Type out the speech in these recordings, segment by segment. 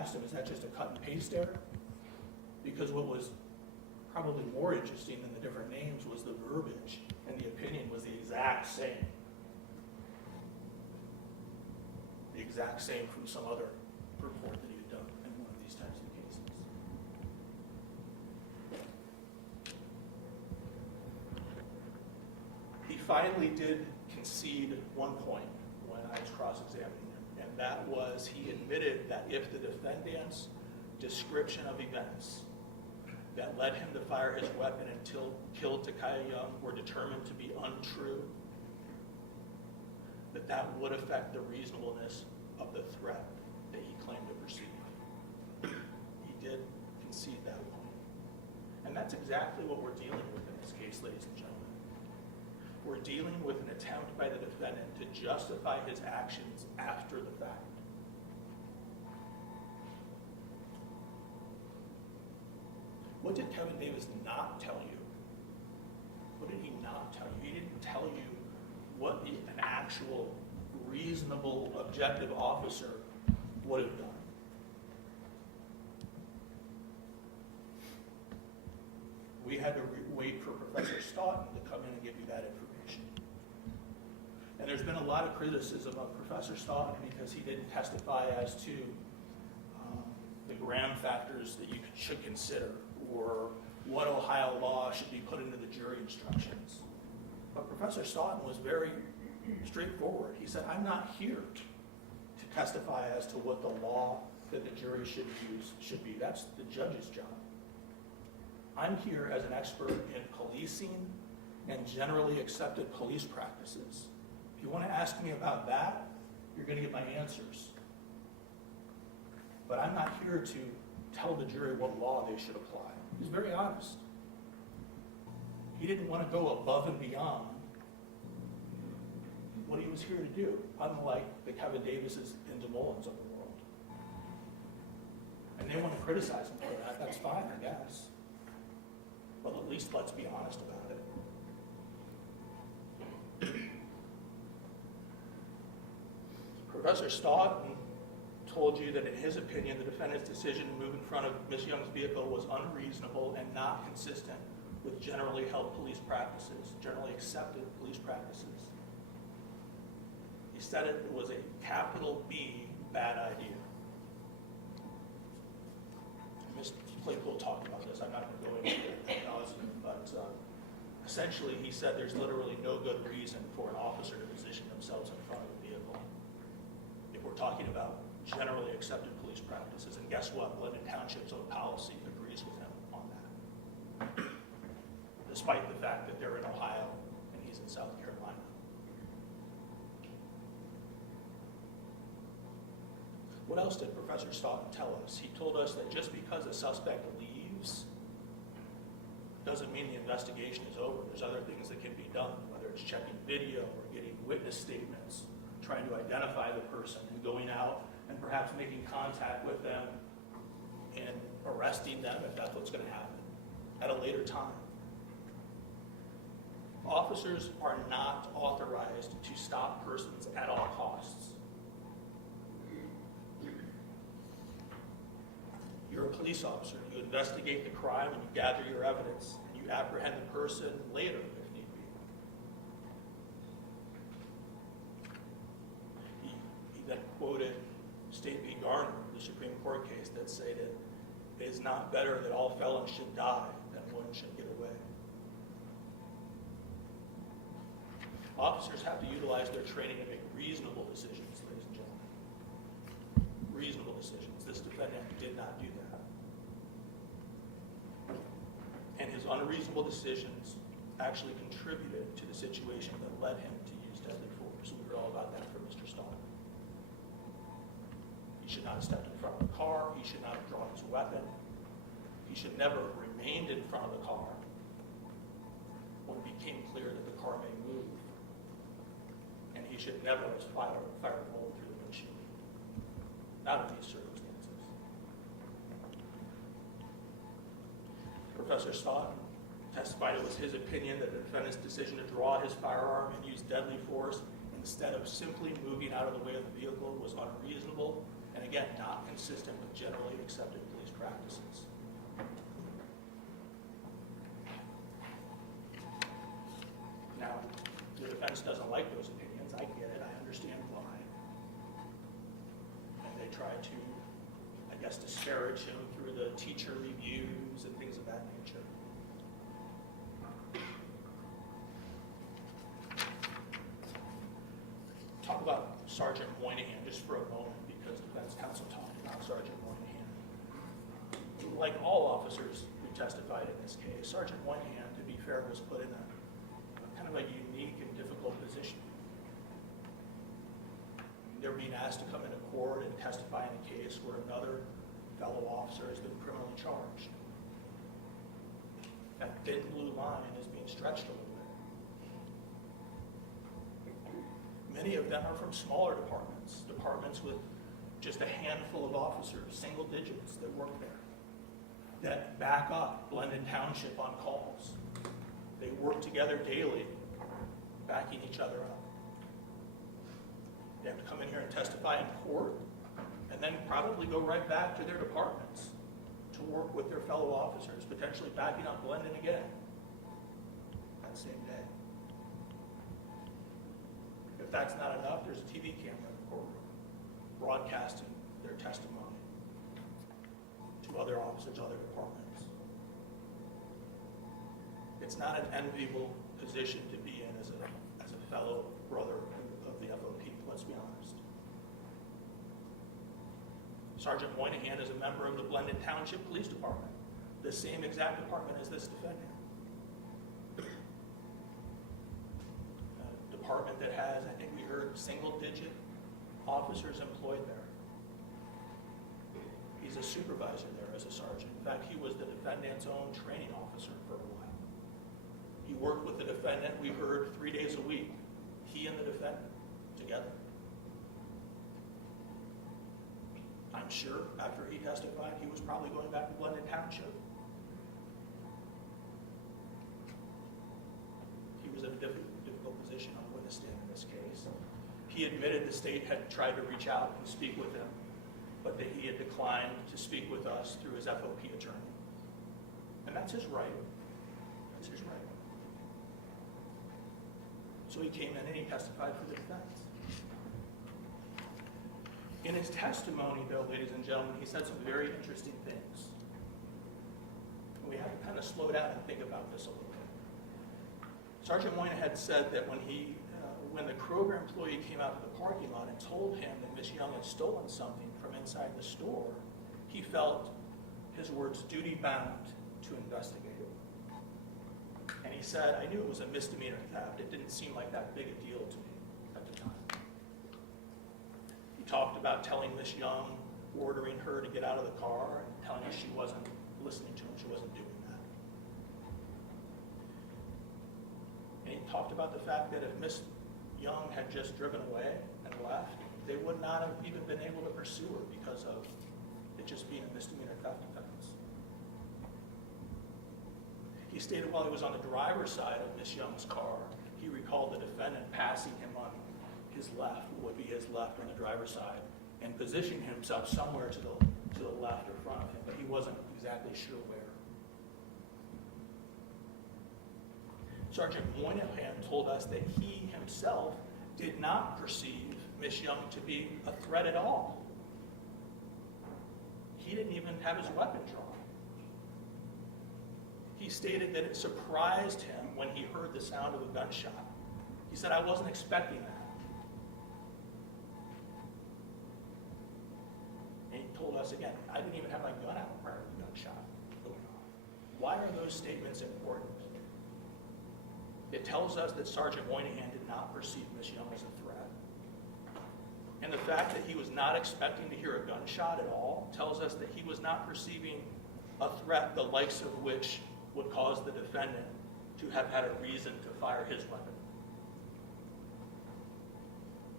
asked him, is that just a cut and paste error? Because what was probably more interesting than the different names was the verbiage, and the opinion was the exact same. The exact same from some other report that he had done in one of these types of cases. He finally did concede one point when I was cross-examining him, and that was he admitted that if the defendant's description of events that led him to fire his weapon until killed Takaya Young were determined to be untrue, that would affect the reasonableness of the threat that he claimed to receive. He did concede that point. And that's exactly what we're dealing with in this case, ladies and gentlemen. We're dealing with an attempt by the defendant to justify his actions after the fact. What did Kevin Davis not tell you? What did he not tell you? He didn't tell you what an actual reasonable, objective officer would have done. We had to wait for Professor Stoughton to come in and give you that information. And there's been a lot of criticism of Professor Stoughton because he didn't testify as to the Graham factors that you should consider, or what Ohio law should be put into the jury instructions. But Professor Stoughton was very straightforward. He said, I'm not here to testify as to what the law that the jury should use should be. That's the judge's job. I'm here as an expert in policing and generally accepted police practices. If you want to ask me about that, you're going to get my answers. But I'm not here to tell the jury what law they should apply. He's very honest. He didn't want to go above and beyond what he was here to do, unlike the Kevin Davises and DeMullins of the world. And they want to criticize him for that. That's fine, I guess. But at least let's be honest about it. Professor Stoughton told you that in his opinion, the defendant's decision to move in front of Ms. Young's vehicle was unreasonable and not consistent with generally held police practices, generally accepted police practices. He said it was a capital B bad idea. Ms. Claypool talked about this. I'm not going to go into it, but essentially he said there's literally no good reason for an officer to position themselves in front of a vehicle if we're talking about generally accepted police practices. And guess what? Blendon Township's own policy agrees with him on that, despite the fact that they're in Ohio and he's in South Carolina. What else did Professor Stoughton tell us? He told us that just because a suspect leaves doesn't mean the investigation is over. There's other things that can be done, whether it's checking video or getting witness statements, trying to identify the person and going out and perhaps making contact with them and arresting them if that's what's going to happen at a later time. Officers are not authorized to stop persons at all costs. You're a police officer. You investigate the crime and you gather your evidence and you apprehend the person later if need be. He then quoted State v. Garner, the Supreme Court case, that stated, it is not better that all felons should die than one should get away. Officers have to utilize their training to make reasonable decisions, ladies and gentlemen. Reasonable decisions. This defendant did not do that. And his unreasonable decisions actually contributed to the situation that led him to use deadly force. We heard all about that from Mr. Stoughton. He should not have stepped in front of the car. He should not have drawn his weapon. He should never have remained in front of the car when it became clear that the car may move. And he should never have fired a bullet through the windshield. Not in these circumstances. Professor Stoughton testified it was his opinion that the defendant's decision to draw his firearm and use deadly force instead of simply moving out of the way of the vehicle was unreasonable and, again, not consistent with generally accepted police practices. Now, the defense doesn't like those opinions. I get it. I understand why. And they try to, I guess, disparage him through the teacher reviews and things of that nature. Talk about Sergeant Moynihan just for a moment, because defense counsel talked about Sergeant Moynihan. Like all officers who testified in this case, Sergeant Moynihan, to be fair, was put in a kind of a unique and difficult position. They're being asked to come into court and testify in a case where another fellow officer has been criminally charged. That thin blue line is being stretched a little bit. Many of them are from smaller departments with just a handful of officers, single digits, that work there, that back up Blendon Township on calls. They work together daily, backing each other up. They have to come in here and testify in court, and then probably go right back to their departments to work with their fellow officers, potentially backing up Blendon again that same day. If that's not enough, there's a TV camera in the courtroom broadcasting their testimony to other officers, other departments. It's not an enviable position to be in as a fellow brother of the FOP, let's be honest. Sergeant Moynihan is a member of the Blendon Township Police Department, the same exact department as this defendant. A department that has, I think we heard, single-digit officers employed there. He's a supervisor there as a sergeant. In fact, he was the defendant's own training officer for a while. He worked with the defendant, we heard, 3 days a week. He and the defendant together. I'm sure after he testified, he was probably going back to Blendon Township. He was in a difficult position on the witness stand in this case. He admitted the state had tried to reach out and speak with him, but that he had declined to speak with us through his FOP attorney. And that's his right. That's his right. So he came in and he testified for the defense. In his testimony, though, ladies and gentlemen, he said some very interesting things. We have to kind of slow down and think about this a little bit. Sergeant Moynihan had said that when the Kroger employee came out to the parking lot and told him that Miss Young had stolen something from inside the store, he felt, his words, duty-bound to investigate it. And he said, I knew it was a misdemeanor theft. It didn't seem like that big a deal to me at the time. He talked about telling Miss Young, ordering her to get out of the car, and telling her she wasn't listening to him, she wasn't doing that. And he talked about the fact that if Miss Young had just driven away and left, they would not have even been able to pursue her because of it just being a misdemeanor theft offense. He stated while he was on the driver's side of Miss Young's car, he recalled the defendant passing him on his left, what would be his left on the driver's side, and positioning himself somewhere to the left or front of him, but he wasn't exactly sure where. Sergeant Moynihan told us that he himself did not perceive Miss Young to be a threat at all. He didn't even have his weapon drawn. He stated that it surprised him when he heard the sound of a gunshot. He said, I wasn't expecting that. And he told us again, I didn't even have my gun out prior to the gunshot going off. Why are those statements important? It tells us that Sergeant Moynihan did not perceive Miss Young as a threat. And the fact that he was not expecting to hear a gunshot at all tells us that he was not perceiving a threat the likes of which would cause the defendant to have had a reason to fire his weapon.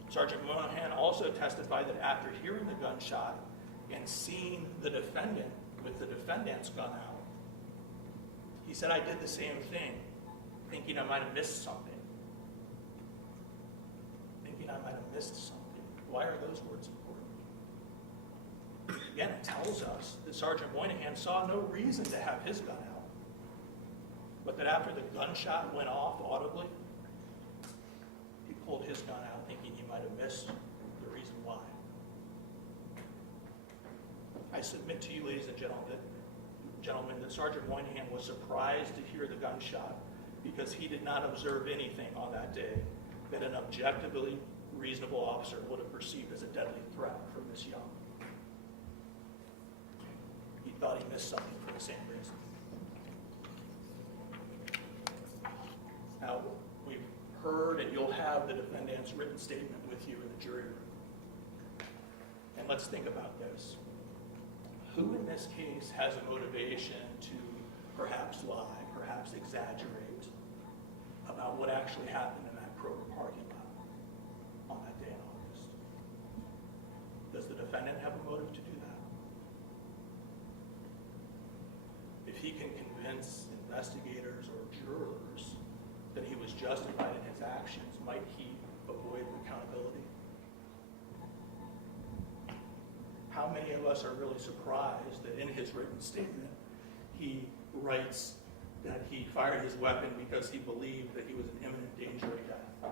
Sergeant Monohan also testified that after hearing the gunshot and seeing the defendant with the defendant's gun out, he said, I did the same thing, thinking I might have missed something. Thinking I might have missed something. Why are those words important? tells us that Sergeant Moynihan saw no reason to have his gun out, but that after the gunshot went off audibly, he pulled his gun out thinking he might have missed the reason why. I submit to you, ladies and gentlemen, that Sergeant Moynihan was surprised to hear the gunshot because he did not observe anything on that day that an objectively reasonable officer would have perceived as a deadly threat from Miss Young. He thought he missed something for the same reason. Now, we've heard, and you'll have the defendant's written statement with you in the jury room. And let's think about this. Who in this case has a motivation to perhaps lie, perhaps exaggerate about what actually happened in that Kroger parking lot on that day in August? Does the defendant have a motive to do that? If he can convince investigators or jurors that he was justified in his actions, might he avoid accountability? How many of us are really surprised that in his written statement he writes that he fired his weapon because he believed that he was in imminent danger of death?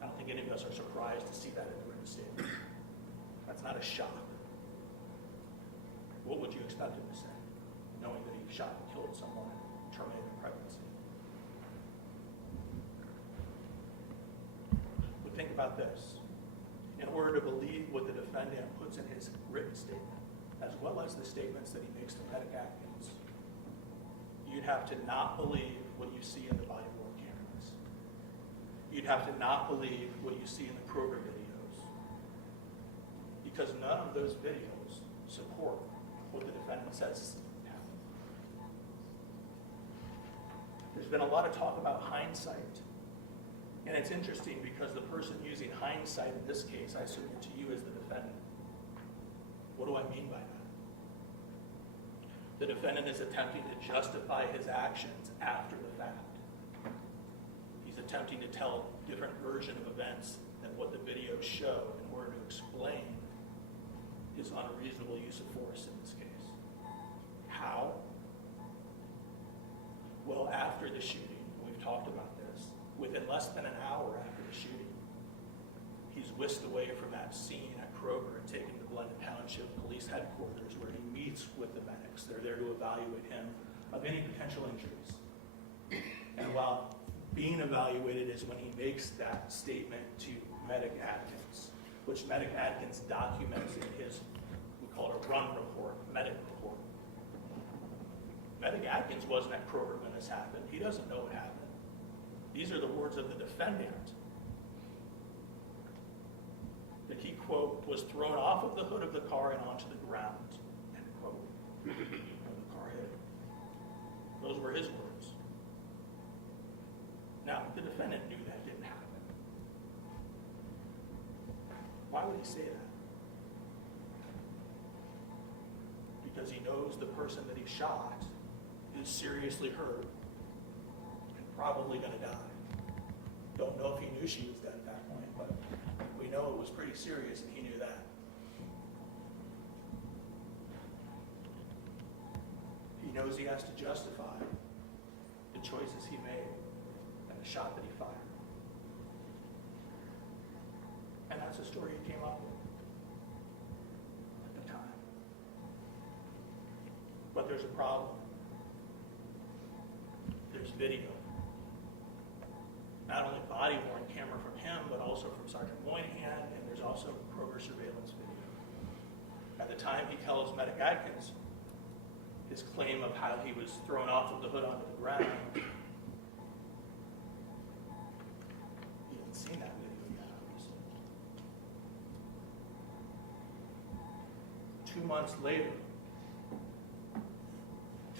I don't think any of us are surprised to see that in the written statement. That's not a shock. What would you expect him to say, knowing that he shot and killed someone and terminated a pregnancy? But think about this. In order to believe what the defendant puts in his written statement, as well as the statements that he makes to Medic Atkins, you'd have to not believe what you see in the body worn cameras. You'd have to not believe what you see in the Kroger videos, because none of those videos support what the defendant says happened. There's been a lot of talk about hindsight. And it's interesting because the person using hindsight in this case, I submit to you, as the defendant. What do I mean by that? The defendant is attempting to justify his actions after the fact. He's attempting to tell a different version of events than what the videos show in order to explain his unreasonable use of force in this case. How? Well, after the shooting, we've talked about this, within less than an hour after the shooting, he's whisked away from that scene at Kroger and taken to Blendon Township Police Headquarters, where he meets with the medics. They're there to evaluate him of any potential injuries. And while being evaluated is when he makes that statement to Medic Atkins, which Medic Atkins documents in his, we call it a run report, medic report. Medic Atkins wasn't at Kroger when this happened. He doesn't know what happened. These are the words of the defendant. That he, quote, was thrown off of the hood of the car and onto the ground, end quote. When the car hit him. Those were his words. Now, the defendant knew that didn't happen. Why would he say that? Because he knows the person that he shot is seriously hurt and probably going to die. Don't know if he knew she was dead at that point, but we know it was pretty serious and he knew that. He knows he has to justify the choices he made and the shot that he fired. And that's the story he came up with at the time. But there's a problem. There's video. Not only body-worn camera from him, but also from Sergeant Moynihan, and there's also Kroger surveillance video. At the time he tells Medic Atkins his claim of how he was thrown off of the hood onto the ground, he hadn't seen that video yet, obviously. 2 months later,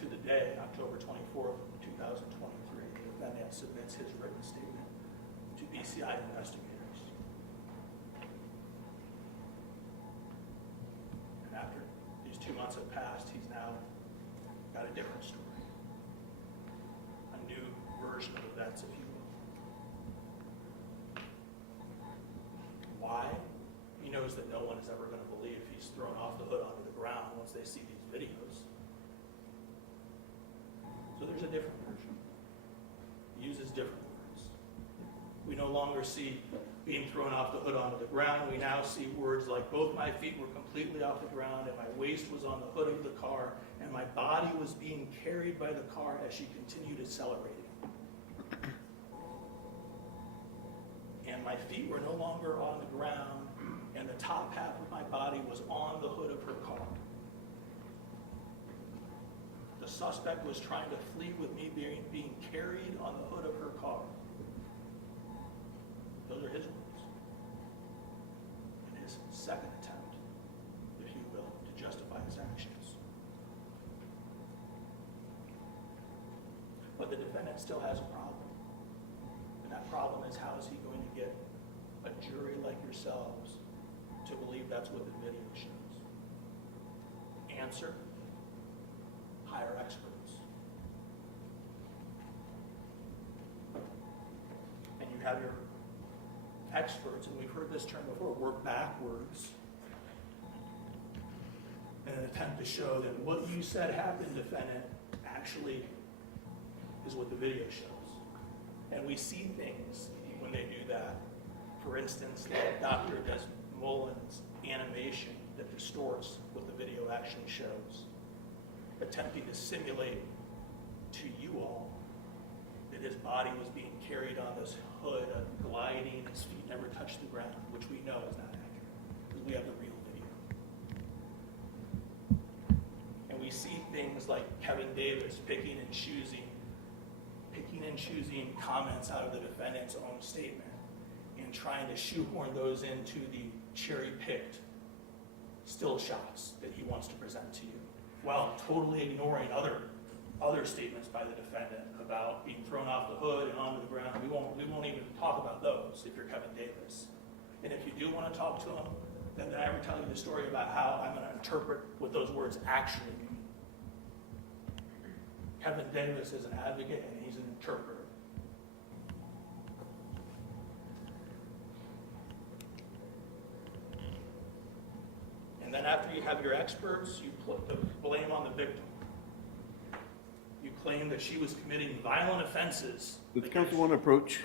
to the day, October 24th, 2023, the defendant submits his written statement to BCI investigators. And after these 2 months have passed, he's now got a different story. A new version of events, if you will. Why? He knows that no one is ever going to believe he's thrown off the hood onto the ground once they see these videos. So there's a different version. He uses different words. We no longer see being thrown off the hood onto the ground. We now see words like both my feet were completely off the ground and my waist was on the hood of the car and my body was being carried by the car as she continued accelerating. And my feet were no longer on the ground and the top half of my body was on the hood of her car. The suspect was trying to flee with me being carried on the hood of her car. Those are his words. In his second attempt, if you will, to justify his actions. But the defendant still has a problem. And that problem is, how is he going to get a jury like yourselves to believe that's what the video shows? Answer: hire experts. And you have your experts, and we've heard this term before, work backwards in an attempt to show that what you said happened, defendant, actually is what the video shows. And we see things when they do that. For instance, like Dr. Desmoulin's animation that distorts what the video actually shows, attempting to simulate to you all that his body was being carried on this hood, gliding, his feet never touched the ground, which we know is not accurate, because we have the real video. And we see things like Kevin Davis picking and choosing comments out of the defendant's own statement and trying to shoehorn those into the cherry-picked still shots that he wants to present to you, while totally ignoring other statements by the defendant about being thrown off the hood and onto the ground. We won't even talk about those if you're Kevin Davis. And if you do want to talk to him, then I ever tell you the story about how I'm going to interpret what those words actually mean. Kevin Davis is an advocate and he's an interpreter. And then after you have your experts, you put the blame on the victim. You claim that she was committing violent offenses. Does the counsel want to approach?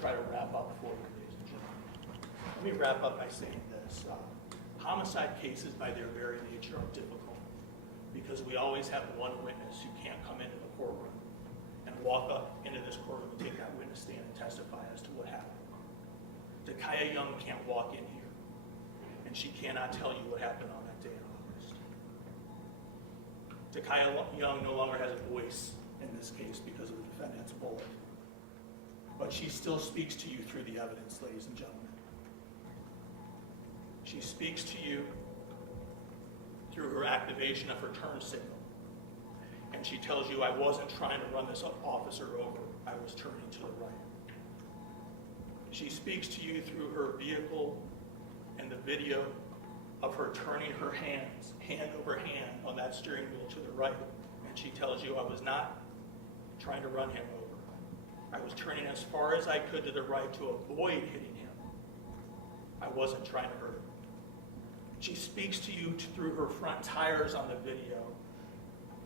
Try to wrap up for you, ladies and gentlemen. Let me wrap up by saying this. Homicide cases, by their very nature, are difficult because we always have one witness who can't come into the courtroom and walk up into this courtroom and take that witness stand and testify as to what happened. Takaya Young can't walk in here, and she cannot tell you what happened on that day in August. Takaya Young no longer has a voice in this case because of the defendant's bullet. But she still speaks to you through the evidence, ladies and gentlemen. She speaks to you through her activation of her turn signal. And she tells you, I wasn't trying to run this officer over. I was turning to the right. She speaks to you through her vehicle and the video of her turning her hands, hand over hand, on that steering wheel to the right. And she tells you, I was not trying to run him over. I was turning as far as I could to the right to avoid hitting him. I wasn't trying to hurt him. She speaks to you through her front tires on the video,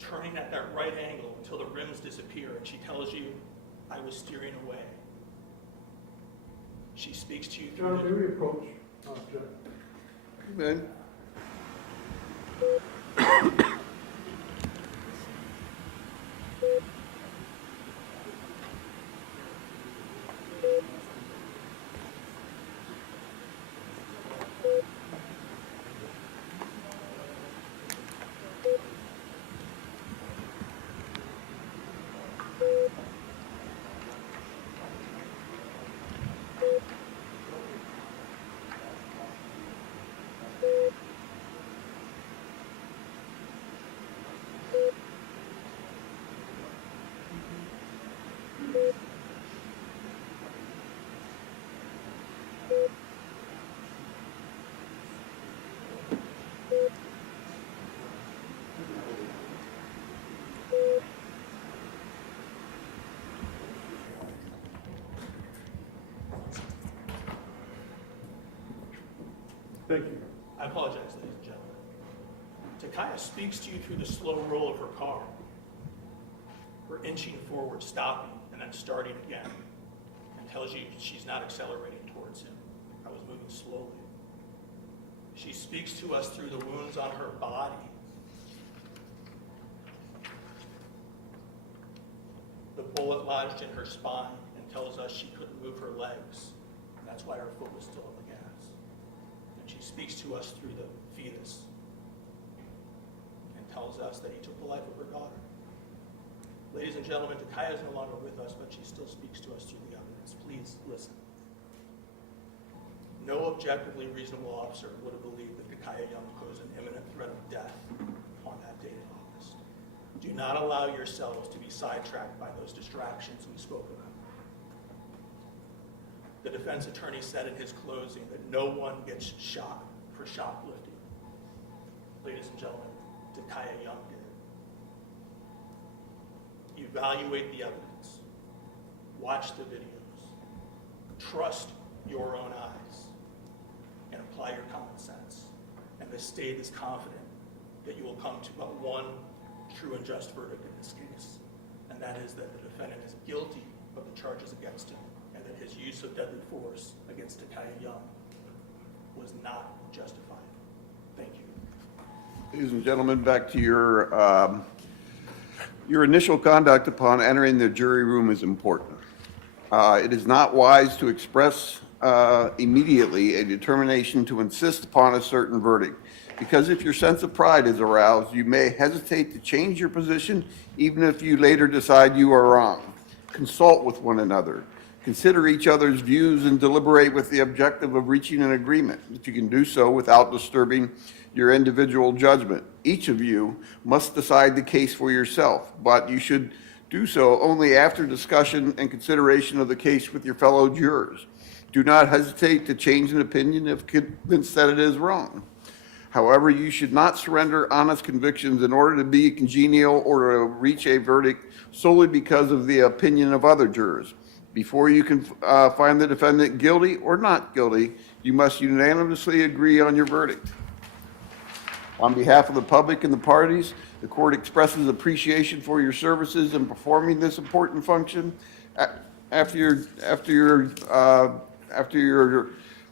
turning at that right angle until the rims disappear, and she tells you, I was steering away. She speaks to you through John, may we approach? Amen. Thank you. I apologize, ladies and gentlemen. Takaya speaks to you through the slow roll of her car. Her inching forward, stopping, and then starting again, and tells you she's not accelerating towards him. I was moving slowly. She speaks to us through the wounds on her body. The bullet lodged in her spine and tells us she couldn't move her legs. That's why her foot was still on the gas. And she speaks to us through the fetus and tells us that he took the life of her daughter. Ladies and gentlemen, Takaya is no longer with us, but she still speaks to us through the evidence. Please listen. No objectively reasonable officer would have believed that Takaya Young posed an imminent threat of death on that date in August. Do not allow yourselves to be sidetracked by those distractions we spoke about. The defense attorney said in his closing that no one gets shot for shoplifting. Ladies and gentlemen, Takaya Young did. Evaluate the evidence. Watch the videos. Trust your own eyes. And apply your common sense. And the state is confident that you will come to but one true and just verdict in this case. And that is that the defendant is guilty of the charges against him, and that his use of deadly force against Takaya Young was not justified. Thank you. Ladies and gentlemen, back to your initial conduct upon entering the jury room is important. It is not wise to express immediately a determination to insist upon a certain verdict, because if your sense of pride is aroused, you may hesitate to change your position even if you later decide you are wrong. Consult with one another. Consider each other's views and deliberate with the objective of reaching an agreement, if you can do so without disturbing your individual judgment. Each of you must decide the case for yourself, but you should do so only after discussion and consideration of the case with your fellow jurors. Do not hesitate to change an opinion if convinced that it is wrong. However, you should not surrender honest convictions in order to be congenial or to reach a verdict solely because of the opinion of other jurors. Before you can find the defendant guilty or not guilty, you must unanimously agree on your verdict. On behalf of the public and the parties, the court expresses appreciation for your services in performing this important function. After your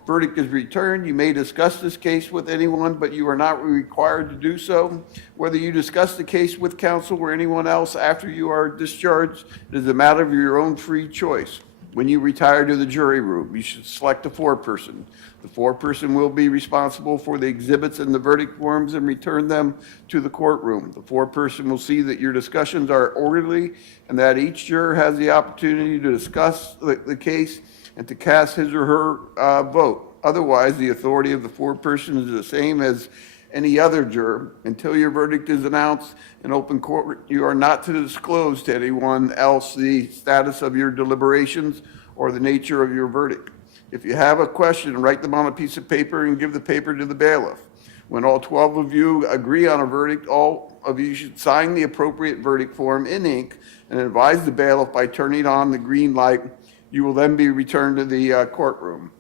verdict is returned, you may discuss this case with anyone, but you are not required to do so. Whether you discuss the case with counsel or anyone else after you are discharged, it is a matter of your own free choice. When you retire to the jury room, you should select a foreperson. The foreperson will be responsible for the exhibits and the verdict forms and return them to the courtroom. The foreperson will see that your discussions are orderly and that each juror has the opportunity to discuss the case and to cast his or her vote. Otherwise, the authority of the foreperson is the same as any other juror. Until your verdict is announced in open court, you are not to disclose to anyone else the status of your deliberations or the nature of your verdict. If you have a question, write them on a piece of paper and give the paper to the bailiff. When all 12 of you agree on a verdict, all of you should sign the appropriate verdict form in ink and advise the bailiff by turning on the green light. You will then be returned to the courtroom.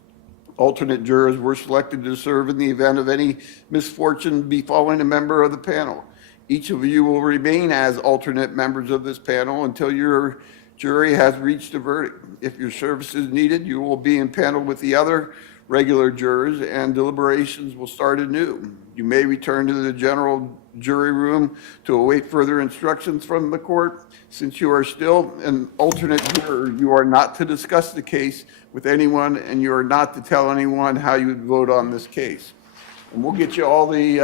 Alternate jurors were selected to serve in the event of any misfortune befalling a member of the panel. Each of you will remain as alternate members of this panel until your jury has reached a verdict. If your service is needed, you will be impaneled with the other regular jurors and deliberations will start anew. You may return to the general jury room to await further instructions from the court. Since you are still an alternate juror, you are not to discuss the case with anyone and you are not to tell anyone how you would vote on this case. And we'll get you all the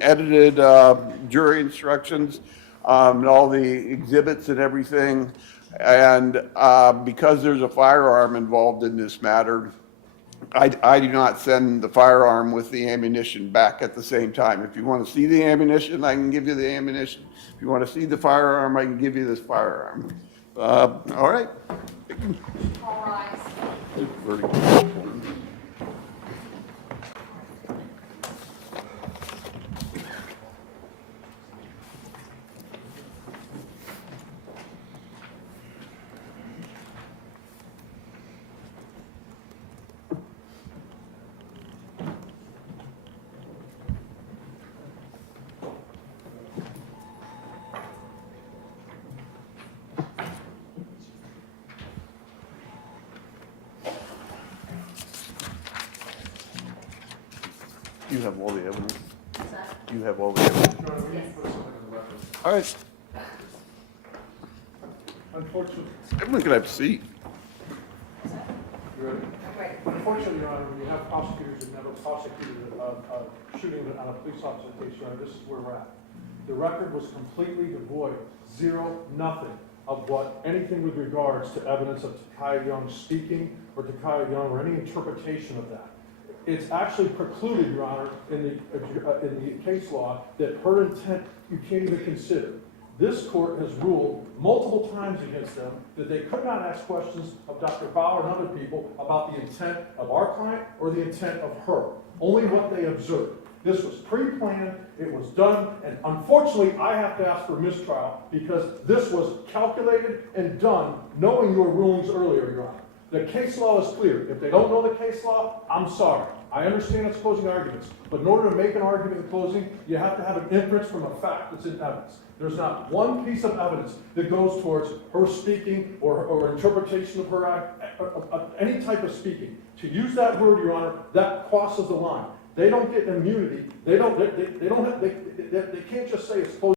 edited jury instructions and all the exhibits and everything. And because there's a firearm involved in this matter, I do not send the firearm with the ammunition back at the same time. If you want to see the ammunition, I can give you the ammunition. If you want to see the firearm, I can give you this firearm. All right. All rise. Very good. You have all the evidence. What's that? You have all the evidence. Your Honor, we need to put something in the record. All right, Unfortunately, everyone can have a seat. What's that? you ready? I'm ready. Unfortunately, Your Honor, when you have prosecutors that never prosecuted a shooting on a police officer case, Your Honor, this is where we're at. The record was completely devoid, zero, nothing of what, anything with regards to evidence of Takia Young speaking or Takia Young or any interpretation of that. It's actually precluded, Your Honor, in the case law that her intent you can't even consider. This court has ruled multiple times against them that they could not ask questions of Dr. Bauer and other people about the intent of our client or the intent of her, only what they observed. This was pre-planned, it was done, and unfortunately, I have to ask for mistrial because this was calculated and done knowing your rulings earlier, Your Honor. The case law is clear. If they don't know the case law, I'm sorry. I understand it's closing arguments, but in order to make an argument in closing, you have to have an inference from a fact that's in evidence. There's not one piece of evidence that goes towards her speaking or interpretation of her any type of speaking. To use that word, Your Honor, that crosses the line. They don't get immunity. They can't just say it's closing.